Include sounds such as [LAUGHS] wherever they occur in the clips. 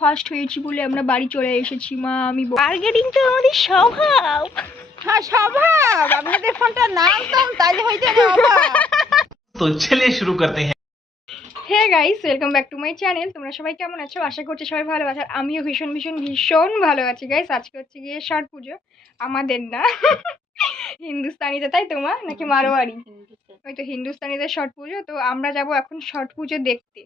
First হয়েছি বলে আমরা বাড়ি চলে এসেছি মা আমি বার্গেনিং তো আমাদের স্বভাব। হ্যাঁ স্বভাব। আপনাদের ফোনটা নাম তাম তাইলে হইতে না তো চলে শুরু করতে হ্যাঁ। Hey guys welcome back to my channel তোমরা সবাই কেমন আছো? আশা করছি সবাই ভালো আছো। আর আমিও ভীষণ ভীষণ ভীষণ ভালো আছি গাইস আজকে হচ্ছে গিয়ে ষাট পুজো। আমাদের না হিন্দুস্তানিতে তাই তোমার নাকি মারোয়ারি? ওই তো হিন্দুস্তানিদের ষট পুজো। তো আমরা যাব এখন ছট পুজো দেখতে।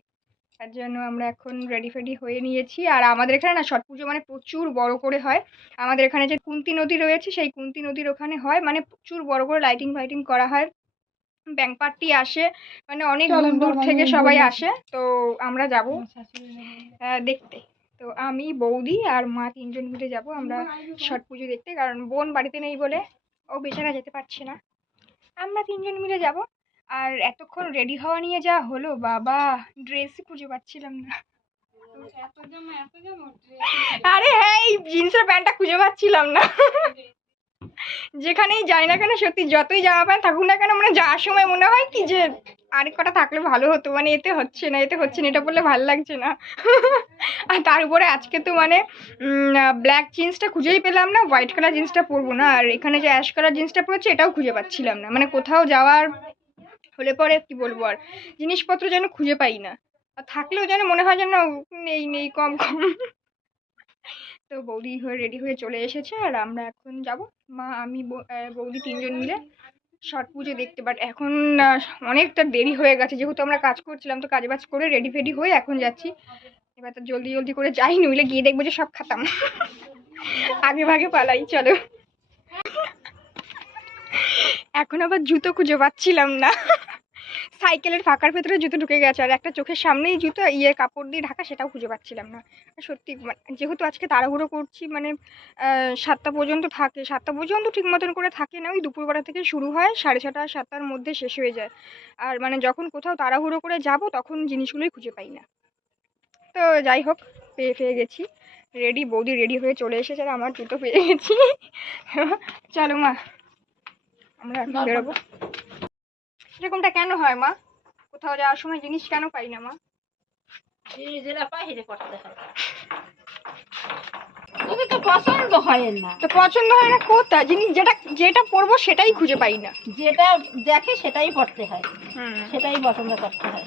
তার জন্য আমরা এখন রেডি ফেডি হয়ে নিয়েছি। আর আমাদের এখানে না ছট পুজো মানে প্রচুর বড় করে হয়। আমাদের এখানে যে কুন্তি নদী রয়েছে সেই কুন্তি নদীর ওখানে হয়। মানে প্রচুর বড় করে লাইটিং ফাইটিং করা হয়। ব্যাংক পার্টি আসে। মানে অনেক দূর দূর থেকে সবাই আসে। তো আমরা যাব দেখতে। তো আমি বৌদি আর মা তিনজন মিলে যাব। আমরা ছট পুজো দেখতে। কারণ বোন বাড়িতে নেই বলে ও বেচারা যেতে পারছে না। আমরা তিনজন মিলে যাব। আর এতক্ষণ রেডি হওয়া নিয়ে যা হলো, বাবা ড্রেসই খুঁজে পাচ্ছিলাম না। আরে হ্যাঁ এই জিন্সের প্যান্টটা খুঁজে পাচ্ছিলাম না। যেখানেই যাই না কেন, সত্যি যতই জামা প্যান্ট থাকুক না কেন মানে যাওয়ার সময় মনে হয় কি যে আরেক কটা থাকলে ভালো হতো মানে এতে হচ্ছে না, এতে হচ্ছে না, এটা বললে ভালো লাগছে না। আর তার উপরে আজকে তো মানে ব্ল্যাক জিন্সটা খুঁজেই পেলাম না হোয়াইট কালার জিন্সটা পরবো না, আর এখানে যে অ্যাশ কালার জিন্সটা পরেছে, এটাও খুঁজে পাচ্ছিলাম না। মানে কোথাও যাওয়ার হলে পরে কি বলব আর? জিনিসপত্র যেন খুঁজে পাই না। আর থাকলেও যেন মনে হয় যেন নেই নেই, কম কম। তো বৌদি হয়ে রেডি হয়ে চলে এসেছে আর আমরা এখন যাব। মা, আমি বৌদি তিনজন মিলে ছট পুজো দেখতে। বাট এখন অনেকটা দেরি হয়ে গেছে। যেহেতু আমরা কাজ করছিলাম, তো কাজ বাজ করে রেডি ফেডি হয়ে এখন যাচ্ছি। এবার তো জলদি জলদি করে যাই, নইলে গিয়ে দেখব যে সব খাতাম। আগে ভাগে পালাই, চলো। এখন আবার জুতো খুঁজে পাচ্ছিলাম না। সাইকেলের ফাঁকার ভেতরে জুতো ঢুকে গেছে আর একটা চোখের সামনেই জুতো ইয়ে কাপড় দিয়ে ঢাকা সেটাও খুঁজে পাচ্ছিলাম না। সত্যি যেহেতু আজকে তাড়াহুড়ো করছি মানে সাতটা পর্যন্ত থাকে সাতটা পর্যন্ত ঠিক মতন করে থাকে না ওই দুপুরবেলা থেকে শুরু হয় সাড়ে ছটা সাতটার মধ্যে শেষ হয়ে যায়। আর মানে যখন কোথাও তাড়াহুড়ো করে যাব তখন জিনিসগুলোই খুঁজে পাই না। তো যাই হোক পেয়ে পেয়ে গেছি। রেডি বৌদি রেডি হয়ে চলে এসেছে আর আমার জুতো পেয়ে গেছি। [LAUGHS] চলো মা আমরা বেরোবো। এরকমটা কেন হয় মা? কোথাও যাওয়ার সময় জিনিস কেন পাই না মা? করতে হয় তোকে তো পছন্দ হয় না। তো পছন্দ হয় না জিনিস যেটা যেটা পরবো সেটাই খুঁজে পাই না। যেটা দেখে সেটাই পড়তে হয়। সেটাই পছন্দ করতে হয়।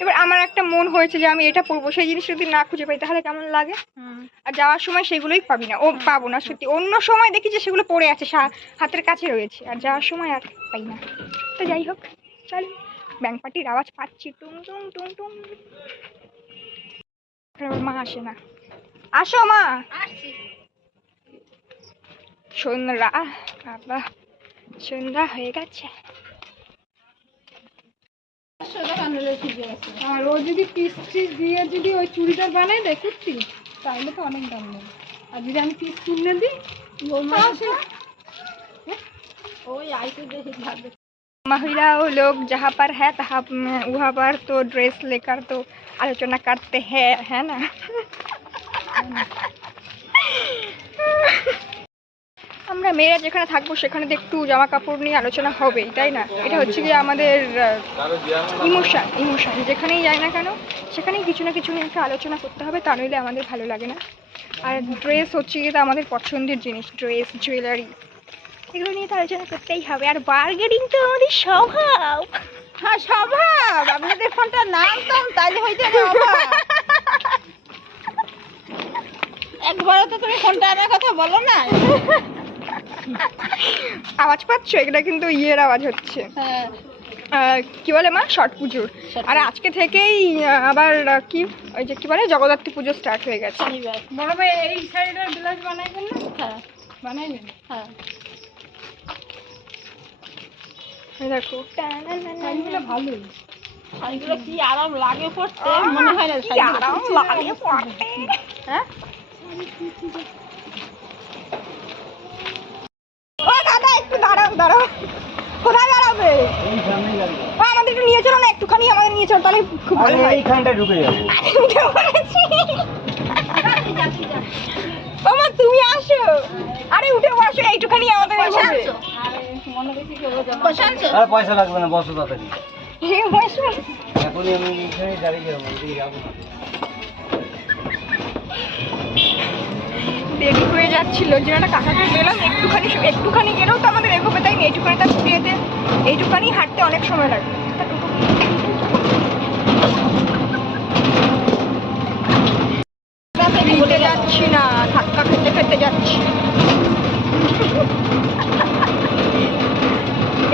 এবার আমার একটা মন হয়েছে যে আমি এটা পরবো সেই জিনিস যদি না খুঁজে পাই তাহলে কেমন লাগে? আর যাওয়ার সময় সেগুলোই পাবি না। ও পাবো না সত্যি। অন্য সময় দেখি যে সেগুলো পড়ে আছে হাতের কাছে রয়েছে। আর যাওয়ার সময় আর পাই না। তো যাই হোক চল। ব্যাংক পার্টির আওয়াজ পাচ্ছি। টুম টুম টুম টুম মা আসে না। আসো মা! সন্ধ্যা বাবা সন্ধ্যা হয়ে গেছে। আর ও যদি পিস পিস দিয়ে যদি ওই চুড়িদার বানাই দেয় কুর্তি তাহলে তো অনেক দাম নেবে আর যদি আমি পিস কিনে দিই তাও সে- ওই আইতে দেখি ভাববে महिलाओं लोग जहाँ पर है तहाँ वहाँ पर तो ड्रेस लेकर तो आलोचना करते हैं है ना আমরা মেয়েরা যেখানে থাকব, সেখানে তো একটু জামা কাপড় নিয়ে আলোচনা হবেই তাই না? এটা হচ্ছে কি আমাদের ইমোশন ইমোশন। যেখানেই যাই না কেন, সেখানেই কিছু না কিছু নিয়ে একটা আলোচনা করতে হবে, তা নইলে আমাদের ভালো লাগে না। আর ড্রেস হচ্ছে গিয়ে তো আমাদের পছন্দের জিনিস ড্রেস জুয়েলারি এগুলো নিয়ে তো আলোচনা করতেই হবে। আর বার্গেনিং তো আমাদের স্বভাব। হ্যাঁ স্বভাব। আপনাদের ফোনটা নাম টাম তাই হইতে। একবারও তো তুমি ফোনটা আনার কথা বলো না আওয়াজ পাচ্ছ? এটা কিন্তু ইয়ের আওয়াজ হচ্ছে। হ্যাঁ। কি বলে মা? ছট পুজোর। আর আজকে থেকেই আবার কি? ওই যে কি বলে? জগদ্ধাত্রী পুজো স্টার্ট হয়ে গেছে। বড় ভাই এই সাইডের ব্লাউজ বানাইবেন না? হ্যাঁ। বানাইবেন হ্যাঁ। দেখো। ভালোই। শাড়িগুলো কি আরাম লাগে পড়তে মনে হয় না আরাম লাগে পড়তে হ্যাঁ? দাঁড়াও দাঁড়াও। কোথায় দাঁড়াবে? আমাদের একটু নিয়ে চলো না একটুখানি আমাদের নিয়ে চলো তাহলে খুব ভালো হয়। এইখানটায় ঢুকে যাব। উঠে পড়েছি। ও মা তুমি আসো। আরে উঠে বসো এইটুখানি আমাদের পয়সা? মনে? আর লাগবে না বসো তাড়াতাড়ি। এই এখনই আমি দাঁড়িয়ে যাব যাব না। দেরি হয়ে যাচ্ছিল যে একটা কাকাকে গেলাম একটুখানি একটুখানি গেলেও তো আমাদের এগোবে তাই এইটুখানি তার ছুটি যেতে এইটুখানি হাঁটতে অনেক সময় লাগে হেঁটে যাচ্ছি না ধাক্কা খেতে খেতে যাচ্ছি।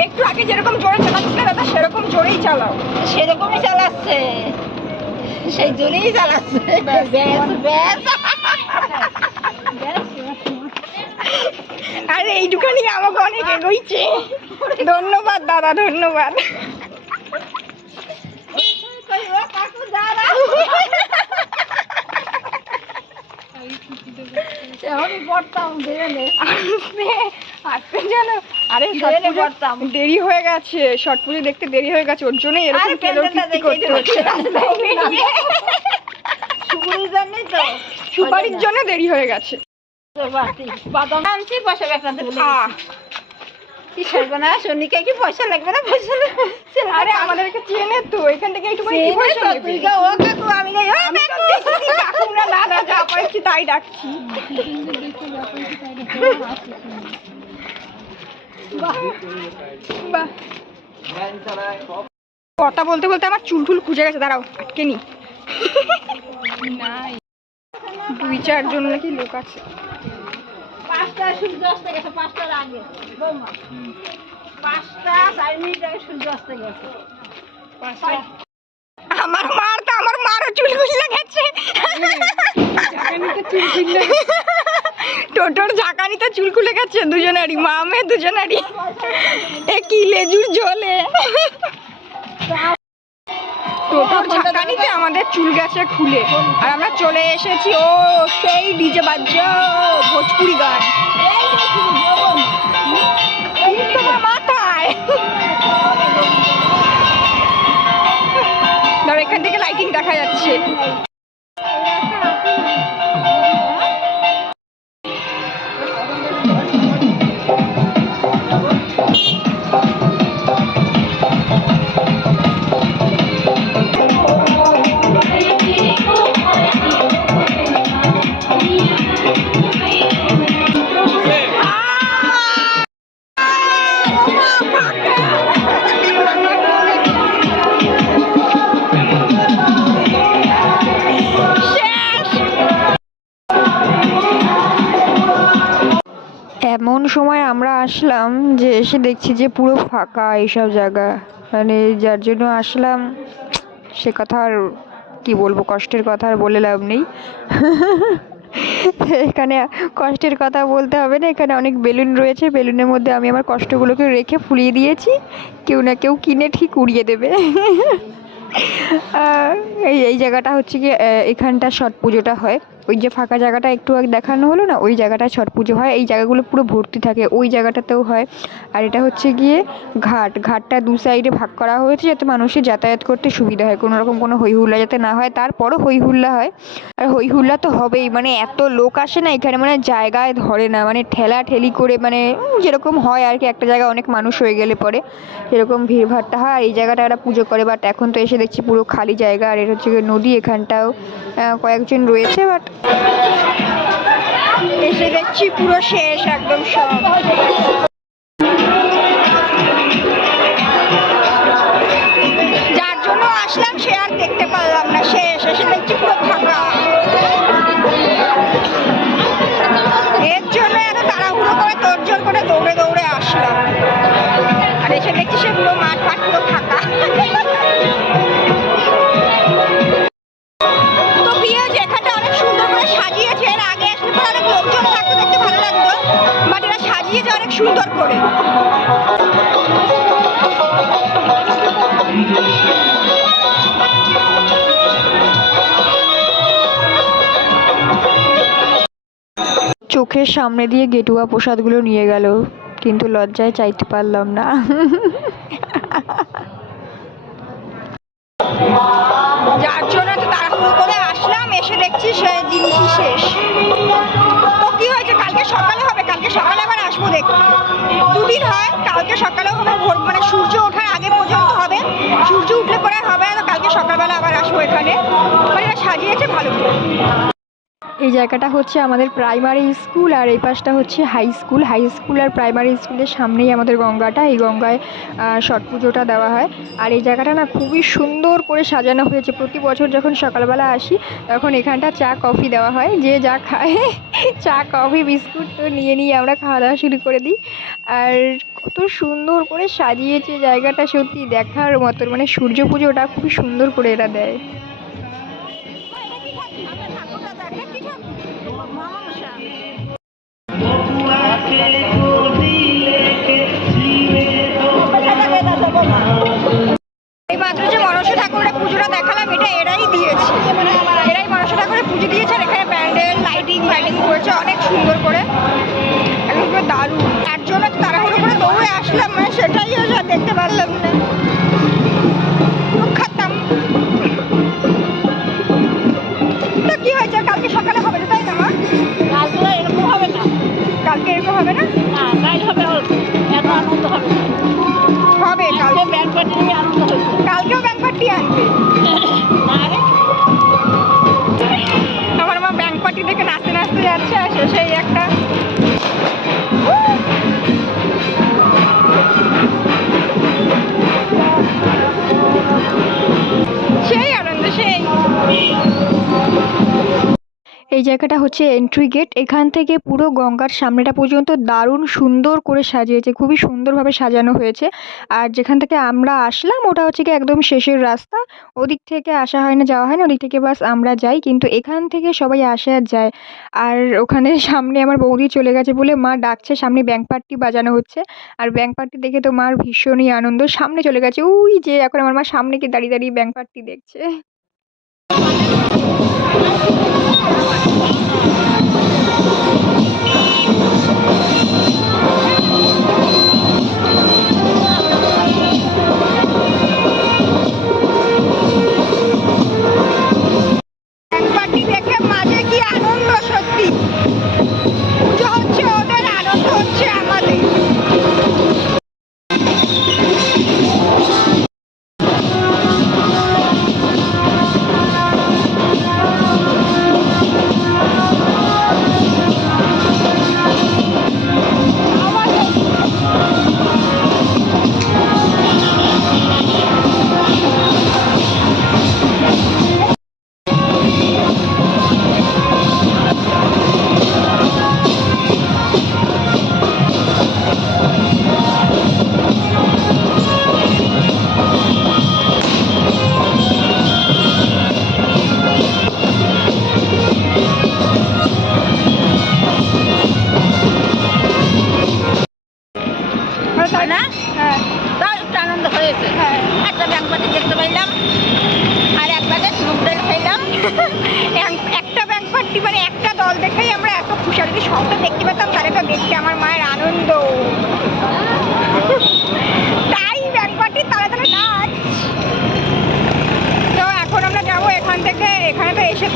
একটু আগে যেরকম জোরে চালাচ্ছিলে দাদা সেরকম জোরেই চালাও। সেরকমই চালাচ্ছে। সেই জন্যই চালাচ্ছে। ব্যাস ব্যাস। আরে এইটুখানি আমাকে অনেক এগোইছে। ধন্যবাদ দাদা ধন্যবাদ। আরে দেরি হয়ে গেছে। শর্ট পুজো দেখতে দেরি হয়ে গেছে ওর জন্যই এরকম আরে কেলো প্যান্ডেলটা কীর্তি হচ্ছে। সুপারির জন্য দেরি হয়ে গেছে। কি না সোনিকে কি পয়সা লাগবে না? পয়সা আরে আমাদেরকে চেনে তো এখান থেকে একটু? তুই গা ও কাকু আমি গাই ও আমি তো দেখছি কাকুরা দাদা যা পাইছি তাই ডাকছি। কথা বলতে বলতে আমার চুল টুল খুঁজে গেছে দাঁড়াও আটকে নি। দুই চারজন নাকি লোক আছে। পাঁচটা সূর্য অস্ত গেছে পাঁচটার আগে। বৌমা পাঁচটা চার মিনিট আগে সূর্য অস্ত গেছে। আমার মার তো আমার মারও চুল খুঁজলে গেছে। টোটোর ঝাঁকানিতে চুল খুলে গেছে দুজনারই মা মেয়ে দুজনারই। এ কি লেজুর জলে টোটোর ঝাঁকানিতে আমাদের চুল গেছে খুলে। আর আমরা চলে এসেছি, ও সেই ডিজে বাজ্য ভোজপুরি গান। মাথায়? ধর এখান থেকে লাইটিং দেখা যাচ্ছে। যে এসে দেখছি যে পুরো ফাঁকা এইসব জায়গা। মানে যার জন্য আসলাম, সে কথা আর কি বলব, কষ্টের কথা আর বলে লাভ নেই। [LAUGHS] এখানে কষ্টের কথা বলতে হবে না, এখানে অনেক বেলুন রয়েছে, বেলুনের মধ্যে আমি আমার কষ্টগুলোকে রেখে ফুলিয়ে দিয়েছি। কেউ না কেউ কিনে ঠিক উড়িয়ে দেবে। [LAUGHS] এই এই জায়গাটা হচ্ছে কি এখানটা ছট পুজোটা হয়। ওই যে ফাঁকা জায়গাটা একটু দেখানো হলো না? ওই জায়গাটায় ছট পুজো হয়। এই জায়গাগুলো পুরো ভর্তি থাকে। ওই জায়গাটাতেও হয়। আর এটা হচ্ছে গিয়ে ঘাট। ঘাটটা দু সাইডে ভাগ করা হয়েছে যাতে মানুষের যাতায়াত করতে সুবিধা হয়। কোনো রকম কোনো হই হুল্লা যাতে না হয়। তারপরও হই হুল্লা হয়। আর হই হুল্লা তো হবেই। মানে এত লোক আসে না এখানে। মানে জায়গায় ধরে না। মানে ঠেলা ঠেলি করে মানে যেরকম হয় আর কি। একটা জায়গায় অনেক মানুষ হয়ে গেলে পরে এরকম ভিড়ভাট্টা হয়। আর এই জায়গাটা একটা পুজো করে বাট এখন তো এসে দেখছি পুরো খালি জায়গা। আর এটা হচ্ছে নদী এখানটাও কয়েকজন রয়েছে বাট এসে দেখছি পুরো শেষ একদম সব। যার জন্য আসলাম সে আর দেখতে পারলাম না শেষ এসে দেখছি পুরো চোখের সামনে দিয়ে গেটুয়া প্রসাদগুলো নিয়ে গেল। কিন্তু লজ্জায় চাইতে পারলাম না। যার জন্য তো তাড়াহুড়ো করে আসলাম, এসে দেখছি সে জিনিসই শেষ। তো কি হয়েছে? কালকে সকালে হবে, কালকে সকালে আবার আসব দেখ দুদিন হয়, কালকে সকালেও হবে ভোর মানে সূর্য ওঠার আগে পর্যন্ত হবে। সূর্য উঠলে পরে হবে তো কালকে সকালবেলা আবার আসব এখানে। মানে সাজিয়েছে ভালো করে। এই জায়গাটা হচ্ছে আমাদের প্রাইমারি স্কুল আর এই পাশটা হচ্ছে হাই স্কুল হাই স্কুল আর প্রাইমারি স্কুলের সামনেই আমাদের গঙ্গাটা। এই গঙ্গায় ছট পুজোটা দেওয়া হয়। আর এই জায়গাটা না খুবই সুন্দর করে সাজানো হয়েছে। প্রতি বছর যখন সকালবেলা আসি, তখন এখানটা চা, কফি দেওয়া হয়। যে যা খায়, [LAUGHS] চা, কফি, বিস্কুট তো নিয়ে নিয়ে আমরা খাওয়া দাওয়া শুরু করে দিই। আর কত সুন্দর করে সাজিয়েছে জায়গাটা, সত্যি দেখার মতন। মানে সূর্য পুজোটা খুবই সুন্দর করে এরা দেয়। পুজোটা দেখালাম এটা এরাই দিয়েছে। এরাই মনসা ঠাকুরের পুজো দিয়েছে আর এখানে প্যান্ডেল লাইটিং ফাইটিং করেছে অনেক সুন্দর করে। একদম পুরো দারুণ। তার জন্য তাড়াহুড়ো করে দৌড়ে আসলাম মানে সেটাই হচ্ছে আর দেখতে পারলাম না। খাতাম তো কি হয়েছে? কালকে সকালে হবে না তাই না মা? কালকে এরকম হবে না। কালকে এরকম হবে না? না কাল হবে এত আনন্দ হবে কালকে ব্যাংক পার্টি নিয়ে আনন্দ হয়েছে কালকেও ব্যাংক পার্টি আনবে এই জায়গাটা হচ্ছে এন্ট্রি গেট এখান থেকে পুরো গঙ্গার সামনেটা পর্যন্ত দারুণ সুন্দর করে সাজিয়েছে, খুবই সুন্দরভাবে সাজানো হয়েছে। আর যেখান থেকে আমরা আসলাম, ওটা হচ্ছে কি একদম শেষের রাস্তা। ওদিক থেকে আসা হয় না, যাওয়া হয় না, ওদিক থেকে বাস আমরা যাই, কিন্তু এখান থেকে সবাই আসে আর যায়। আর ওখানে [LAUGHS] সামনে আমার বৌদি চলে গেছে বলে মা ডাকছে, সামনে ব্যাংক পার্টি বাজানো হচ্ছে। আর ব্যাংক পার্টি দেখে তো মার ভীষণই আনন্দ, সামনে চলে গেছে। ওই যে, এখন আমার মা সামনে কি দাঁড়িয়ে দাঁড়িয়ে ব্যাংক পার্টি দেখছে। দেখে মাঝে কি আনন্দ সত্যি?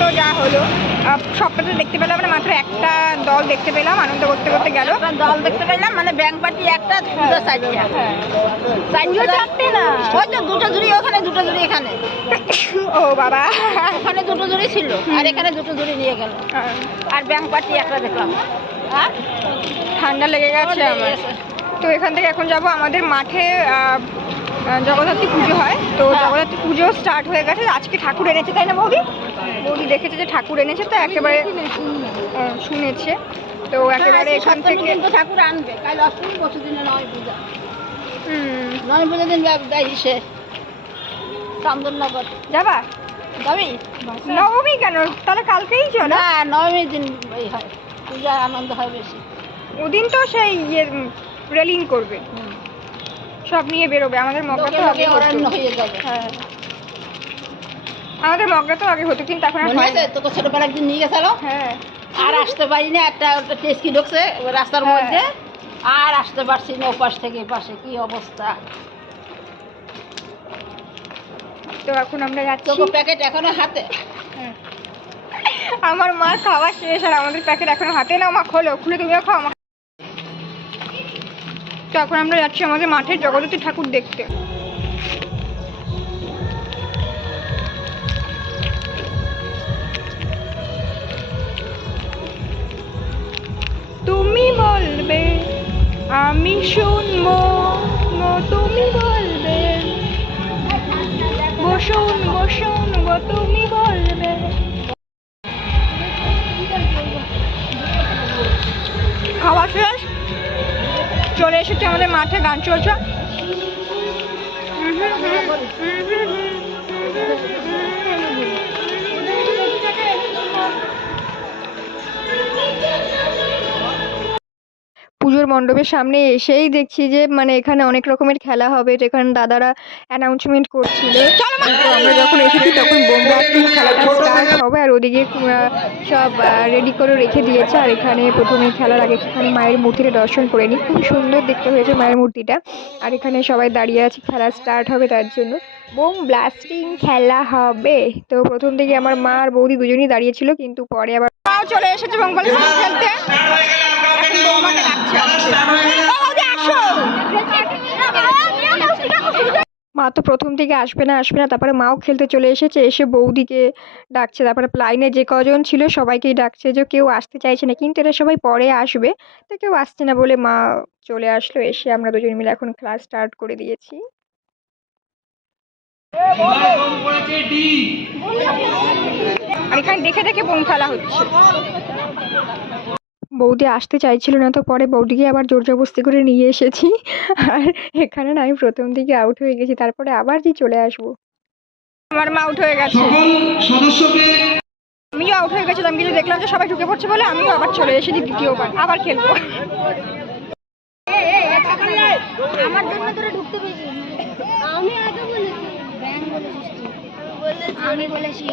তো যা হলো। সবটা তো দেখতে পেলাম না মাত্র একটা দল দেখতে পেলাম আনন্দ করতে করতে গেল। দল দেখতে পেলাম মানে ব্যাংক পার্টি একটা দুটো চারটে পুজো চারটে না? ওই তো দুটো জুড়ি ওখানে দুটো জুড়ি এখানে। ও বাবা। ওখানে দুটো জুড়ি ছিল আর এখানে দুটো জুড়ি নিয়ে গেল। আর ব্যাংক পার্টি একটা দেখলাম। হ্যাঁ ঠান্ডা লেগে গেছে আমার। তো এখান থেকে এখন যাব আমাদের মাঠে জগদ্ধাত্রী পুজো হয়। তো হ্যাঁ। জগদ্ধাত্রী পুজো স্টার্ট হয়ে গেছে আজকে ঠাকুর এনেছে তাই না বৌদি? বৌদি দেখেছে যে ঠাকুর এনেছে তো একেবারে শুনেছে। তো একেবারে এখান থেকে ঠাকুর আনবে। কাল অষ্টমী বছর দিনে নয় পূজা। হুম, নয় পূজা দিন যাই সে। চন্দননগর। যাবা? যাবি? নবমী কেন? তাহলে কালকেই চলো। না নবমী দিন এই হয়। পূজা আনন্দ হয় বেশি। ওদিন তো সেই ইয়ে রেলিং করবে। সব নিয়ে বেরোবে। আমাদের লোকে তো হয়ে যাবে। হ্যাঁ। আমাদের মগরা তো আগে হতো কিন্তু এখন আর হয় না। তোকে ছোটবেলা একদিন নিয়ে গেছিল? হ্যাঁ। আর আসতে পারি না একটা টেস্কি ঢুকছে ওই রাস্তার হ্যাঁ। মধ্যে? আর আসতে পারছি না ওপাশ থেকে এপাশে কি অবস্থা? তো এখন আমরা যাচ্ছি। তোকে প্যাকেট এখনও হাতে? আমার মা খাওয়া শেষ আর আমাদের প্যাকেট এখনও হাতে না মা খোলো খুলে তুমিও খাও মা। তো এখন আমরা যাচ্ছি আমাদের মাঠের জগদ্ধাত্রী ঠাকুর দেখতে। আমি শুনব তুমি বলবে। বসুন বসুন তুমি বলবে। খাওয়া শেষ? চলে এসেছে আমাদের মাঠে গান চলছে। পুজোর মণ্ডপের সামনে এসেই দেখছি যে মানে এখানে অনেক রকমের খেলা হবে যেখানে দাদারা অ্যানাউন্সমেন্ট করছিল। আমরা যখন এসেছি তখন বোম্বা খেলাটা স্টার্ট হবে আর ওদিকে সব রেডি করে রেখে দিয়েছে আর এখানে প্রথমে খেলার আগে একটুখানি মায়ের মূর্তিটা দর্শন করে নিই। খুব সুন্দর দেখতে হয়েছে মায়ের মূর্তিটা। আর এখানে সবাই দাঁড়িয়ে আছে খেলা স্টার্ট হবে তার জন্য। বোম ব্লাস্টিং খেলা হবে। তো প্রথম থেকে আমার মা আর বৌদি দুজনেই দাঁড়িয়েছিল কিন্তু পরে আবার চলে এসেছে খেলতে। মা তো প্রথম থেকে আসবে না আসবে না তারপরে মাও খেলতে চলে এসেছে এসে বৌদিকে ডাকছে। তারপরে লাইনে যে কজন ছিল সবাইকেই ডাকছে যে কেউ আসতে চাইছে না কিন্তু এরা সবাই পরে আসবে তো কেউ আসছে না বলে মা চলে আসলো এসে আমরা দুজন মিলে এখন ক্লাস স্টার্ট করে দিয়েছি। আর এখানে দেখে দেখে বোম ফেলা হচ্ছে। বৌদি আসতে চাইছিল না তো পরে বৌদিকে আবার জোর জবরদস্তি করে নিয়ে এসেছি। আর এখানে না আমি প্রথম দিকে আউট হয়ে গেছি তারপরে আবার যে চলে আসব। আমার মা আউট হয়ে গেছে। আমিও আউট হয়ে গেছিলাম কিন্তু দেখলাম যে সবাই ঢুকে পড়ছে বলে আমিও আবার চলে এসেছি দ্বিতীয়বার আবার খেলব। আমার জন্য তোরা ঢুকতে পেরেছিস। আমি আগে বলেছি। ব্যাং বলেছিস তুই আমি বলেছি।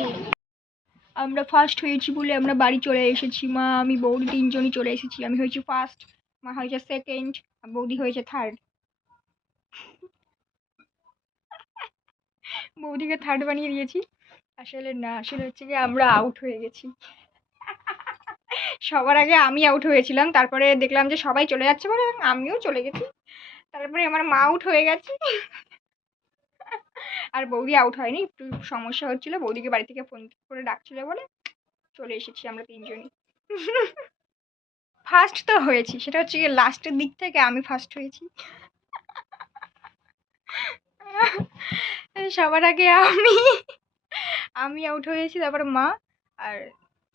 আমরা ফার্স্ট হয়েছি বলে আমরা বাড়ি চলে এসেছি। মা, আমি বৌদি তিনজনই চলে এসেছি। আমি হয়েছি ফার্স্ট মা হয়েছে সেকেন্ড বৌদি হয়েছে থার্ড বৌদিকে থার্ড বানিয়ে দিয়েছি। আসলে না, আসলে হচ্ছে কি আমরা আউট হয়ে গেছি। সবার আগে আমি আউট হয়েছিলাম, তারপরে দেখলাম যে সবাই চলে যাচ্ছে বলে আমিও চলে গেছি। তারপরে আমার মা আউট হয়ে গেছে। আর বৌদি আউট হয়নি। একটু সমস্যা হচ্ছিল, বৌদিকে বাড়ি থেকে ফোন করে ডাকছিল বলে চলে এসেছি আমরা তিনজনই। ফার্স্ট তো হয়েছি, সেটা হচ্ছে গিয়ে লাস্টের দিক থেকে আমি ফার্স্ট হয়েছি। সবার আগে আমি আমি আউট হয়েছি, তারপর মা আর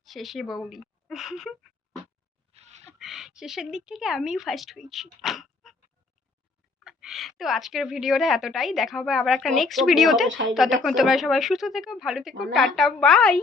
শেষে বৌদি। শেষের দিক থেকে আমিই ফার্স্ট হয়েছি। তো আজকের ভিডিওটা এতটাই। দেখা হবে আবার একটা নেক্সট ভিডিওতে ততক্ষণ তোমরা সবাই সুস্থ থেকো ভালো থেকো টাটা বাই